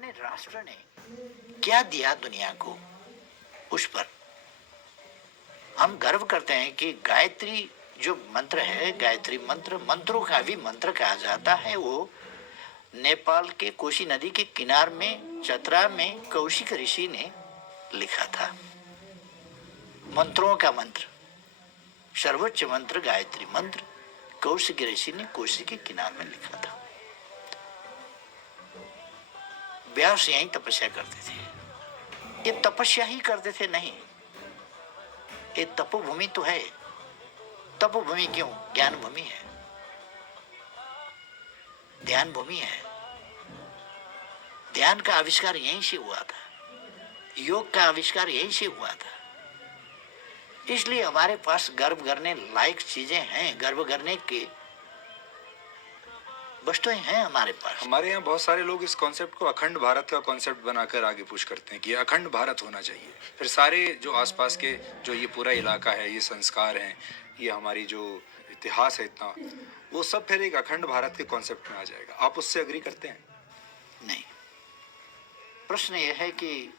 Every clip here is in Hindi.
अपने राष्ट्र ने क्या दिया दुनिया को, उस पर हम गर्व करते हैं कि गायत्री जो मंत्र है, गायत्री मंत्र मंत्रों का भी मंत्र कहा जाता है। वो नेपाल के कोशी नदी के किनार में चतरा में कौशिक ऋषि ने लिखा था। मंत्रों का मंत्र, सर्वोच्च मंत्र गायत्री मंत्र कौशिक ऋषि ने कोशी के किनार में लिखा था। व्यास यहीं तपस्या करते थे। ये तपस्या ही करते थे नहीं, ये तपोभूमि तो है। तपोभूमि क्यों? ज्ञान भूमि है, ध्यान भूमि है। ध्यान का आविष्कार यहीं से हुआ था, योग का आविष्कार यहीं से हुआ था। इसलिए हमारे पास गर्व करने लायक चीजें हैं, गर्व करने के वस्तुएं हैं हमारे पास। हमारे यहाँ बहुत सारे लोग इस कॉन्सेप्ट को अखंड भारत का कॉन्सेप्ट बनाकर आगे पुश करते हैं कि अखंड भारत होना चाहिए। फिर सारे जो आसपास के जो ये पूरा इलाका है, ये संस्कार हैं, ये हमारी जो इतिहास है इतना, वो सब फिर एक अखंड भारत के कॉन्सेप्ट में आ जाएगा। आप उससे अग्री करते हैं? नहीं, प्रश्न यह है कि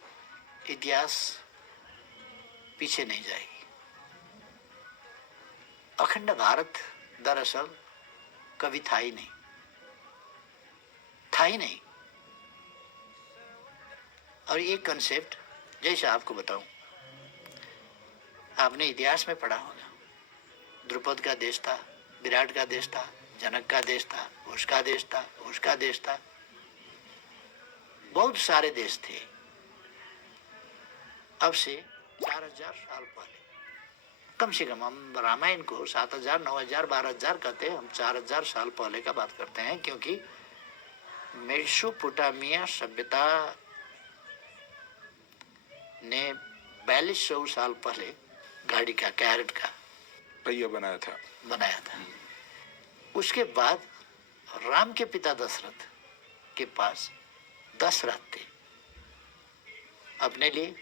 इतिहास पीछे नहीं जाएगी। अखंड भारत दरअसल कभी था ही नहीं, था ही नहीं। और ये कंसेप्ट जैसे आपको बताऊं, आपने इतिहास में पढ़ा होगा, द्रुपद का देश था, विराट का देश था, जनक का देश था, उसका देश था, उसका देश था, बहुत सारे देश थे। अब से 4000 साल पहले, कम से कम हम रामायण को 7000, 9000, 12000 कहते हैं, हम 4000 साल पहले का बात करते हैं, क्योंकि मेसोपोटामिया सभ्यता ने 4200 साल पहले गाड़ी का, कैरेट का पहिया बनाया था। उसके बाद राम के पिता दशरथ के पास 10 रथ थे, अपने लिए,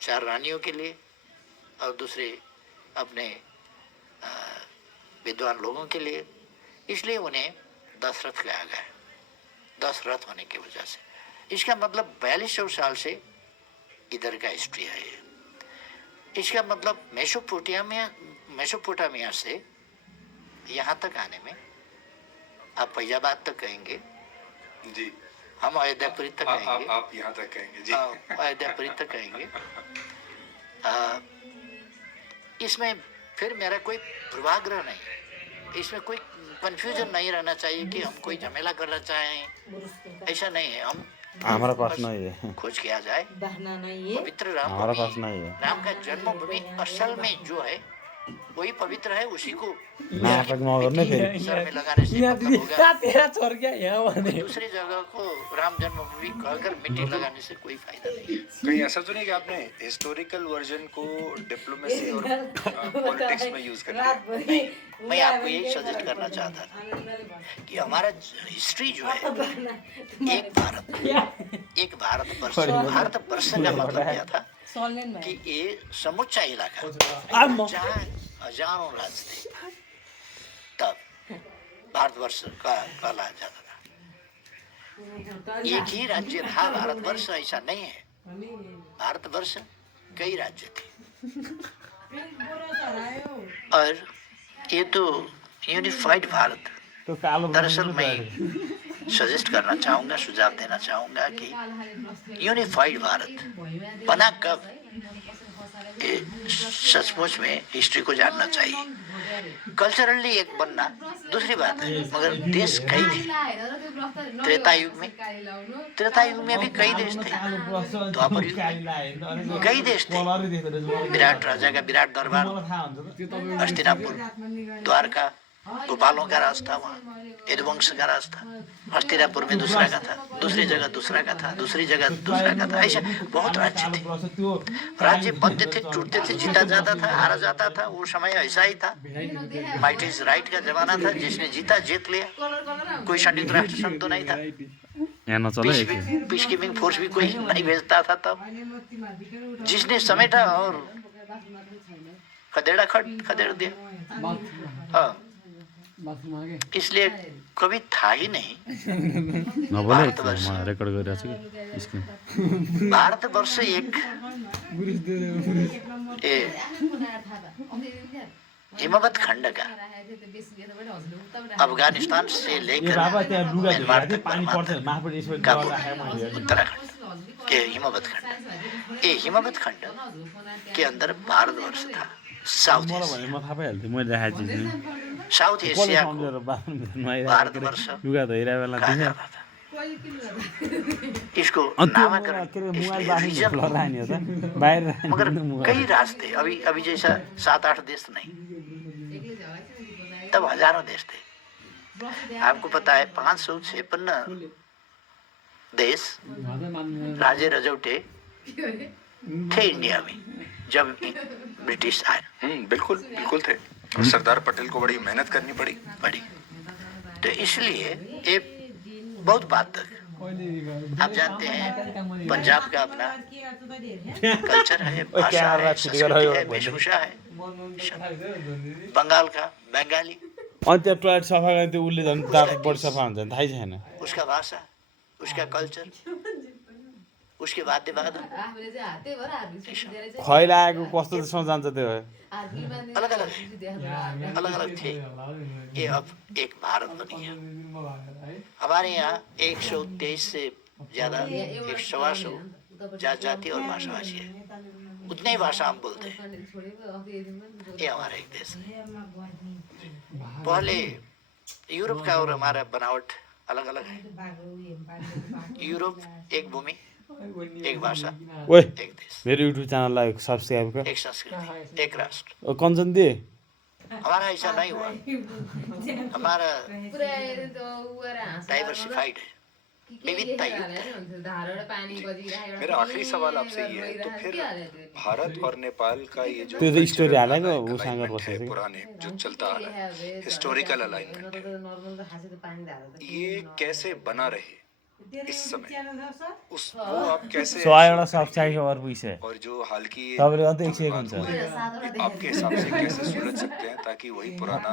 4 रानियों के लिए और दूसरे अपने विद्वान लोगों के लिए। इसलिए उन्हें 10 रथ कहा गया, 10 रथ होने की वजह से। इसका मतलब 4200 साल से इधर का हिस्ट्री है। इसका मतलब मेसोपोटामिया से यहाँ तक आने में, आप फैजाबाद तक कहेंगे जी, हम अयोध्यापुरी तक कहेंगे, आप यहाँ तक कहेंगे जी, अयोध्यापुरी तक कहेंगे। इसमें फिर मेरा कोई पूर्वाग्रह नहीं है, इसमें कोई कंफ्यूजन नहीं रहना चाहिए कि हम कोई झमेला करना चाहें, ऐसा नहीं है। हम हमारा पास नहीं है, खोज किया जाए पवित्र राम हमारा भूमि, पास नहीं है। राम का जन्मभूमि असल में जो है वही पवित्र है। उसी को नाटक मगर नहीं फिर सर में लगाने से मतलब होगा, तेरा छोड़ गया यहाँ दूसरी जगह को राम जन्मभूमि कहकर मिट्टी लगाने से कोई फायदा नहीं है। कहीं ऐसा तो नहीं कि आपने हिस्टोरिकल वर्जन को डिप्लोमेसी और पॉलिटिक्स में यूज कर लिया? मैं आपको यही सजेस्ट करना चाहता था कि हमारा हिस्ट्री जो है, एक भारत वर्ष, भारत वर्ष का मतलब क्या था कि ये समुच्चा इलाका जहाँ हजारों राज्य थे, तब भारतवर्ष का कहला जाता था। एक ही राज्य था भारतवर्ष, ऐसा नहीं है। भारतवर्ष कई राज्य थे, और ये तो यूनिफाइड भारत। दरअसल मैं सजेस्ट करना चाहूँगा, सुझाव देना चाहूँगा कि यूनिफाइड भारत बना कब, सचमुच में हिस्ट्री को जानना चाहिए। कल्चरली एक बनना दूसरी बात है, मगर देश कई थे। त्रेता युग में भी कई देश थे, द्वापर युग में कई देश थे। विराट राजा का विराट दरबार, हस्तिनापुर, द्वारका, गोपालों का राज था, वहाँ यदुवंश का राज था। हस्तिनापुर में दूसरा का था, दूसरी जगह दूसरा का था, दूसरी जगह दूसरा का था, ऐसे बहुत राज्य थे। राज्य बनते थे, टूटते थे, जीता जाता था, हारा जाता था। वो समय ऐसा ही था, माइट इज राइट का जमाना था। जिसने जीता जीत लिया, कोई संयुक्त राष्ट्र संघ तो नहीं था, पीस कीपिंग फोर्स भी कोई नहीं भेजता था तब। जिसने समेटा और खदेड़ दिया। हाँ, इसलिए कभी था ही नहीं। नबोले म रेकर्ड गरिरहेको छु कि स्क्रिन भारतवर्ष एक हिमवत खंड का अफगानिस्तान से लेकर म्यांमार तक का उत्तराखंड के हिमवत खंड, ये हिमवत खंड के अंदर भारतवर्ष था। साउथ मलाई भने म थाहा पाइहाल्थेँ मैले देखाएको चिज नि साउथ एशिया को सम्झेर बाथरुम नुहाइरहेको भारतवर्ष लुगा धोइरहेको बेला कहा देखेँ जाता था। इसको अनि त्यो नामकरण के अरे मोबाइल इसलिए बाथरुम रीजन खुला राख्ने हो त बाहिर मगर राख्ने मोबाइल कई रास्ते अभी जैसा 7-8 देश नहीं, तब हजारों देश थे। आपको पता है 556 देश राजे रजौटे थे इंडिया में जब ब्रिटिश आए। बिल्कुल बिल्कुल थे। और सरदार पटेल को बड़ी मेहनत करनी पड़ी। तो इसलिए ये बहुत बात तक आप जानते हैं पंजाब का अपना कल्चर है, भाषा है, संस्कृति है, वेशभूषा है। बंगाल का बंगाली, अनि त्यहाँ टोयलेट सफा गर्ने त्यो उसले झन् दाँत बढी सफा हुन्छ नि थाहै छैन उसका भाषा, उसका कल्चर, उसके वाद्य वादन खैला आएको कस्तो त्यसमा जान्छ त्यो अलग अलग थे। ये अब एक भारत बनी है। हमारे यहाँ 123 से ज्यादा 125 जाति और भाषाभाषी है, उतने ही भाषा हम बोलते हैं। ये हमारा एक देश है। पहले यूरोप का और हमारा बनावट अलग अलग है। यूरोप एक भूमि, एक भाषा, ओए एक देश, मेरो युट्युब च्यानललाई सब्सक्राइब गर एक संस्कृति, एक राष्ट्र। कञ्चन दे हमारा ऐसा नहीं हुआ। हमारा डाइवर्सिफाइड है, विविधता युक्त है। मेरा आखिरी सवाल आपसे ये है, तो फिर भारत और नेपाल का ये जो त्यो त स्टोरी हालेको cultural उसँग alignment बसेको है थियो। पुराने जो चलता आ रहा है, हिस्टोरिकल अलाइनमेंट है, ये कैसे बना रहे इस समय, वो आप कैसे 100 सब्सक्राइब और पुग्छ और जो हाल की ये तपाईँले अझै 101 बात हुन्छ हुई है, आपके हिसाब से कैसे सुलझ सकते हैं ताकि वही पुराना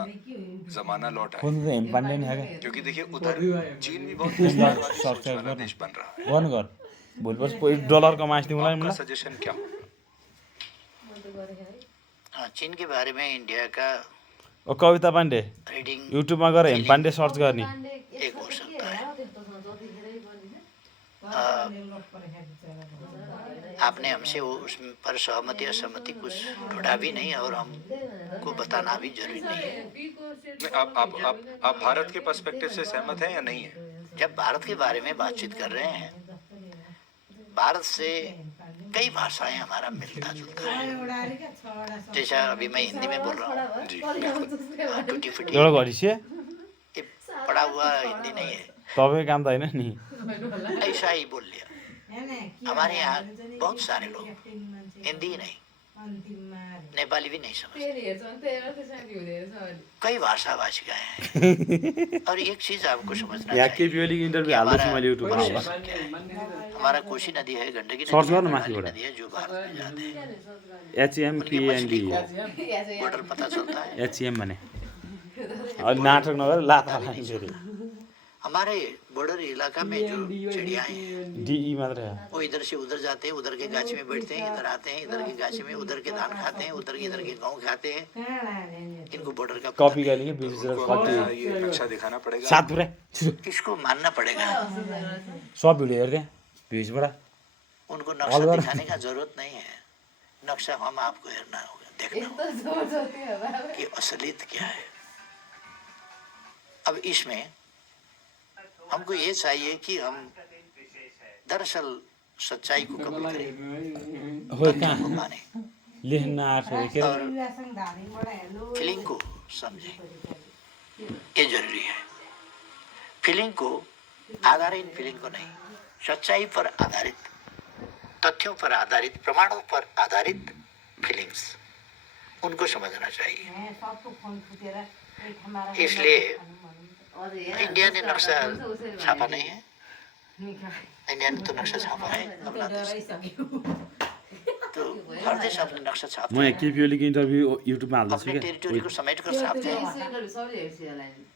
जमाना लौट आए? फोन त हेम पाण्डे नि आएको क्योंकि देखिए उधर चीन भी बहुत विस्तारवादी सोच वाला देश बन रहा है। गर्नु गर भोलि पर्सि डलर कमाइस् तिमीलाई आपका मलाई सजेशन क्या हो? हाँ, चीन के बारे में इंडिया का ओ कविता पाण्डे रीडिंग युट्युबमा गएर हेम पाण्डे सर्च गर्ने एक हो सकता है। आपने हमसे उस पर सहमति असहमति कुछ ढूंढा भी नहीं और हमको बताना भी जरूरी नहीं है। नहीं, आप भारत के पर्सपेक्टिव से सहमत हैं या नहीं है? जब भारत के बारे में बातचीत कर रहे हैं, भारत से कई भाषाएं हमारा मिलता जुलता है। जैसा अभी मैं हिंदी में बोल रहा हूँ, जी टूटी फूटी एउटा घरि से ये पढ़ा हुआ हिंदी नहीं है, तपाईँको काम त होइन नि ऐसा ही बोल लिया। हमारे यहाँ बहुत सारे लोग हिंदी ही नहीं, नेपाली भी नहीं समझते, कई भाषा भाषिकाएं हैं। और एक चीज आपको समझना यहाँ चाहिए, केपी ओलीको इन्टरभ्यू हाल्दैछु मैले युट्युबमा क्या है? हमारा कोसी नदी है, गंडकी सर्च नदी है, गर्नु कर्णाली माथिबाट। नदी है, जो भारत में जाते हैं। एचएमपिएनडी बॉर्डर पता चलता है। एचएम भने अलि नाटक नगर लाता लाग्यो फेरि हमारे बॉर्डर इलाका में जो चिड़िया हैं, डिई मात्रै हो वो इधर से उधर जाते हैं, उधर के गाछी में बैठते हैं, इधर आते हैं, इधर की गाछी में उधर के धान खाते हैं, उधर के गाँव खाते हैं। इनको बॉर्डर का पता कपी गर्ने कि बिच उनको ये नक्शा दिखाना पड़ेगा। सात पुरा छिटो नहीं। इसको मानना पड़ेगा, सब भिडियो हेर्ने भ्युजबाट उनको नक्शा दिखाने का जरूरत नहीं है। नक्शा हम आपको हेरना होगा, देखना होगा कि असलियत क्या है। अब इसमें हमको ये चाहिए कि हम दरअसल सच्चाई को कबूल करें, हो तथ्यों कहाँ को माने लेख्न आएको के और फीलिंग को समझें, ये जरूरी है। फीलिंग को आधारहीन फीलिंग को नहीं, सच्चाई पर आधारित, तथ्यों पर आधारित, प्रमाणों पर आधारित फीलिंग्स, उनको समझना चाहिए। इसलिए इंडिया ने नक्शा छापा नहीं है, इंडिया ने तो नक्शा छापा है अपना देश। तो हर देश अपने नक्शा छापते म यहाँ हैं, केपी ओलीको इन्टरभ्यू युट्युबमा हाल्दैछु अपने क्या टेरिटोरी को समेट कर छापते हैं।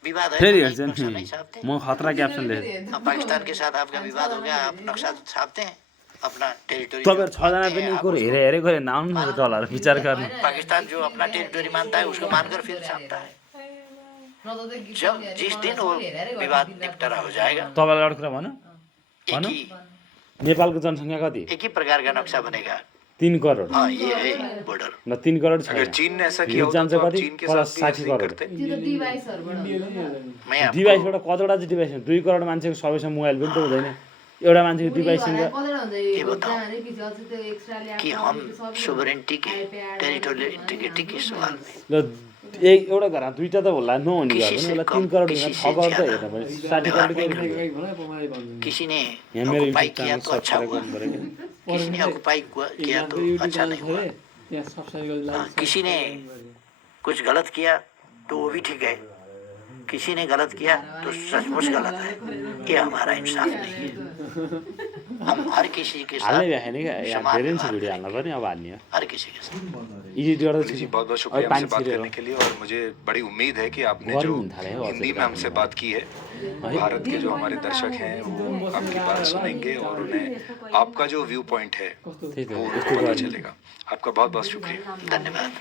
विवाद है फेरि तो हेर्छ नहीं, नक्शा नि नहीं छापते। म खतरा क्याप्सन लेखेँ अब पाकिस्तान के साथ आपका विवाद हो गया, आप नक्शा छापते हैं अपना टेरिटोरी। तपाईँहरू छजना पनि को हेरेको हेरेन आउनु न तलहरू विचार गर्नु पाकिस्तान जो अपना टेरिटोरी मानता है उसको मानकर फिर छापता है। जब जिस दिन वो विवाद निपटारा हो जाएगा, तपाईँलाई एउटा कुरा भनौँ एक ही नेपालको जनसङ्ख्या कति एक ही प्रकार का नक्शा बनेगा। 3 करोड हाँ, ये है बॉर्डर। ल 3 करोड अगर छैन चीन ने ऐसा किया यो होता जान्छ तो आप कति चीन के प्लस साथ भी 60 ऐसे ही करोड करते। मैं आपको डिभाइसबाट कतिवटा चाहिँ डिभाइस 2 करोड मान्छेको सबैसँग मोबाइल पनि त हुँदैन एउटा मान्छेको डिभाइससँग ये बताओ कि हम सोभरेनिटी के टेरिटोरियलिटी के सवाल में ल एउटा घरमा 2टा त होला नहुने घर पनि होला 3 करोड हुँदा 6 करोड त हेर्न पर्छ 60 करोड किसी ने यहाँ मेरो ऑक्युपाई युट्युब किया च्यानल तो अच्छा सब्सक्राइब हुआ, गर्नु पऱ्यो क्या किसी ने ऑक्युपाई किया तो अच्छा नहीं हुआ। हाँ, किसी ने कुछ गलत किया तो वो भी ठीक है, किसी ने गलत किया तो सचमुच गलत है। ये हमारा इंसाफ नहीं है। हम हर किसी के साथ हाल्नै भ्याएन क्या यहाँ समान धेरै छ व्यवहार भिडियो हाल्न पर्ने अब हाल्ने हो हर किसी के साथ। एडिट गर्दा जी बहुत बहुत शुक्रिया हमसे बात करने के लिए, और मुझे बड़ी उम्मीद है कि आपने जो हिंदी में हमसे बात की है, भारत के जो हमारे दर्शक हैं वो आपकी बात सुनेंगे और उन्हें आपका जो व्यू पॉइंट है त्यही त वो यस्तो पता गर्नु चलेगा। आपका बहुत बहुत शुक्रिया। धन्यवाद।